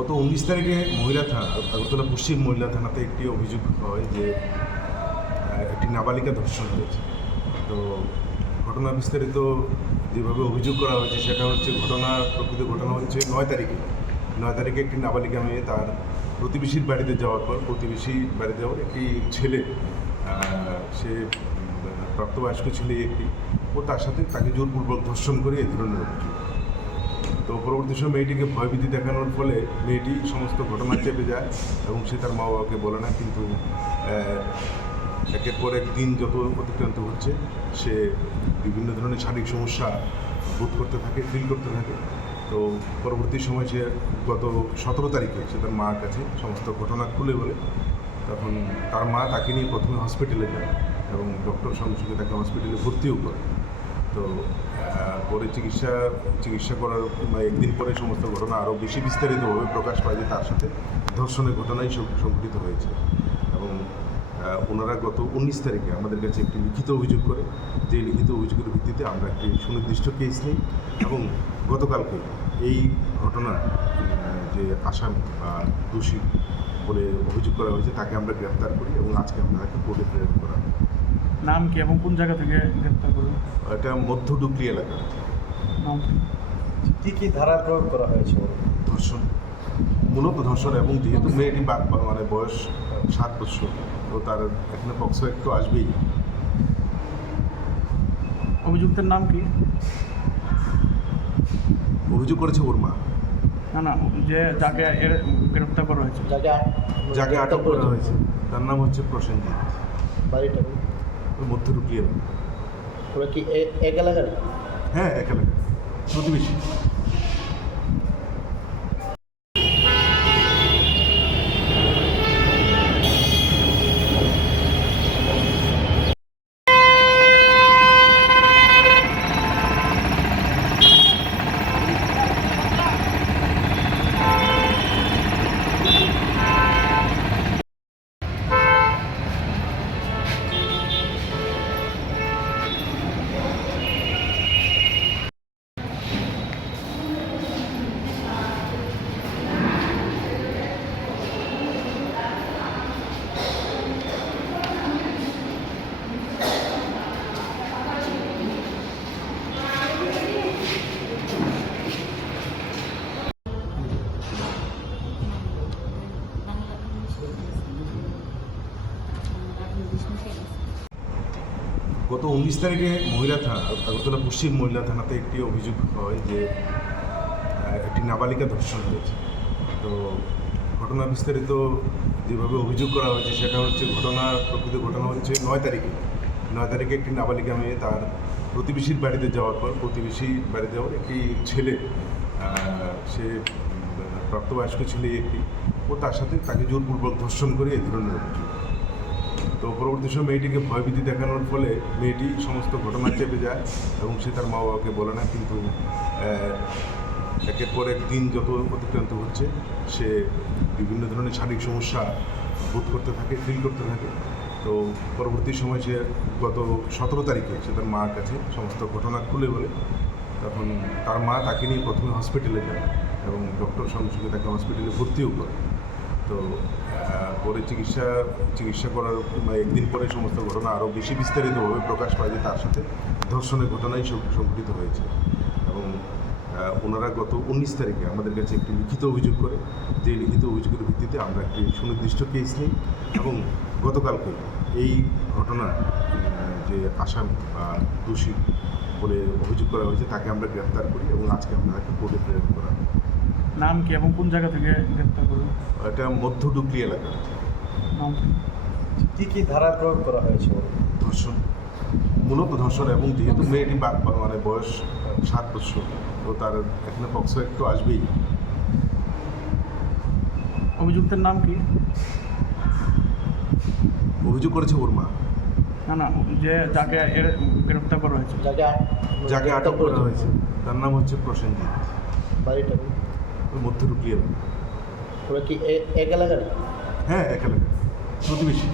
গত উনিশ তারিখে মহিলা থানা, আগরতলা পশ্চিম মহিলা থানাতে একটি অভিযোগ হয় যে একটি নাবালিকা ধর্ষণ হয়েছে। তো ঘটনা বিস্তারিত যেভাবে অভিযোগ করা হয়েছে, সেটা হচ্ছে ঘটনা, প্রকৃত ঘটনা হচ্ছে নয় তারিখে। নয় তারিখে একটি নাবালিকা মেয়ে তার প্রতিবেশীর বাড়িতে যাওয়ার পর, প্রতিবেশী বাড়িতে যাওয়ার একটি ছেলে সে প্রাপ্তবয়স্ক ছেলে একটি, ও তার সাথে তাকে জোরপূর্বক ধর্ষণ করে এই ধরনের অভিযোগ। তো পরবর্তী সময় মেয়েটিকে ভয়ভীতি দেখানোর ফলে মেয়েটি সমস্ত ঘটনা চেপে যায় এবং সে তার মা বাবাকে বলে না, কিন্তু একের পর এক দিন যত অতিক্রান্ত হচ্ছে, সে বিভিন্ন ধরনের শারীরিক সমস্যা বোধ করতে থাকে ফিল করতে থাকে। তো পরবর্তী সময় সে গত সতেরো তারিখে সে তার মার কাছে সমস্ত ঘটনা খুলে বলে। তখন তার মা তাকে নিয়ে প্রথমে হসপিটালে যায় এবং ডক্টর সঙ্গে সঙ্গে তাকে হসপিটালে ভর্তিও করে। তো পরে চিকিৎসা চিকিৎসা করার একদিন পরে সমস্ত ঘটনা আরও বেশি বিস্তারিতভাবে প্রকাশ পায় যে তার সাথে ধর্ষণের ঘটনাই সংঘটিত হয়েছে এবং ওনারা গত উনিশ তারিখে আমাদের কাছে একটি লিখিত অভিযোগ করে, যে লিখিত অভিযোগের ভিত্তিতে আমরা একটি সুনির্দিষ্ট কেস নিই এবং গতকালকে এই ঘটনার যে আসামি বা দোষী বলে অভিযোগ করা হয়েছে, তাকে আমরা গ্রেপ্তার করি এবং আজকে আমরা তাকে কোর্টে প্রেরণ করা। নাম কি এবং কোন জায়গা থেকে গ্রেপ্তার করবে এটা মধ্য ডুকলি এলাকা। নাম কি? কি কি ধারা প্রয়োগ করা হয়েছে? ধর্ষণ। মূলত ধর্ষণ এবং যেহেতু মেয়েটি মানে বয়স সাত বছর তো তার এখানে পক্সো একটু আসবেই। অভিযুক্তের নাম কি? অভিযোগ করেছে ওর মা। না না যে যাকে এর গ্রেপ্তার করা হয়েছে। যাকে যাকে আটক করা হয়েছে। তার নাম হচ্ছে প্রসেনজিৎ। বাড়িটা মধ্য মধ্যে ঢুকিয়ে ওরা কি এক এলাকার হ্যাঁ এক এলাকা প্রতিবেশী। গত উনিশ তারিখে মহিলা থানা, আগরতলা পশ্চিম মহিলা থানাতে একটি অভিযোগ হয় যে একটি নাবালিকা ধর্ষণ হয়েছে। তো ঘটনা বিস্তারিত যেভাবে অভিযোগ করা হয়েছে, সেটা হচ্ছে ঘটনা, প্রকৃত ঘটনা হচ্ছে নয় তারিখে। নয় তারিখে একটি নাবালিকা মেয়ে তার প্রতিবেশীর বাড়িতে যাওয়ার পর, প্রতিবেশী বাড়িতে যাওয়ার একটি ছেলে সে প্রাপ্তবয়স্ক ছেলে একটি, ও তার সাথে তাকে জোরপূর্বক ধর্ষণ করে এই ধরনের অভিযোগ। তো পরবর্তী সময় মেয়েটিকে ভয়ভীতি দেখানোর ফলে মেয়েটি সমস্ত ঘটনা চেপে যায় এবং সে তার মা বাবাকে বলে না, কিন্তু একের পর এক দিন যত অতিক্রান্ত হচ্ছে, সে বিভিন্ন ধরনের শারীরিক সমস্যা বোধ করতে থাকে ফিল করতে থাকে। তো পরবর্তী সময় সে গত সতেরো তারিখে সে তার মার কাছে সমস্ত ঘটনা খুলে বলে। তখন তার মা তাকে নিয়ে প্রথমে হসপিটালে যায় এবং ডক্টর সঙ্গে সঙ্গে তাকে হসপিটালে ভর্তিও করে। তো পরে চিকিৎসা চিকিৎসা করার একদিন পরে সমস্ত ঘটনা আরও বেশি বিস্তারিতভাবে প্রকাশ পায় যে তার সাথে ধর্ষণের ঘটনাই সংঘটিত হয়েছে এবং ওনারা গত উনিশ তারিখে আমাদের কাছে একটি লিখিত অভিযোগ করে যে লিখিত অভিযোগের ভিত্তিতে আমরা একটি সুনির্দিষ্ট কেস নিই এবং গতকালকে এই ঘটনার আহ, যে আসামি বা দোষী বলে অভিযোগ করা হয়েছে তাকে আমরা গ্রেপ্তার করি এবং আজকে আমরা তাকে কোর্টে প্রেরণ করা হয়। নাম কি এবং কোন জায়গা থেকে গ্রেপ্তার করবে এটা মধ্য ডুকলি এলাকা নাম কি? কি কি ধারা প্রয়োগ করা হয়েছে? ধর্ষণ। মূলত ধর্ষণ এবং যেহেতু মেয়েটি বা- বা- মানে বয়স সাত বছর তো তার এখানে পক্সো একটু আসবেই। অভিযুক্তের নাম কি? অভিযোগ করেছে ওর মা। না না যে যাকে এর গ্রেপ্তার করা হয়েছে। যাকে আ- যাকে আটক করা হয়েছে। তার নাম হচ্ছে প্রসেনজিৎ। বাড়িটা মধ্য এলাকা ওরা কি এক এলাকার হ্যাঁ এক এলাকা প্রতিবেশী।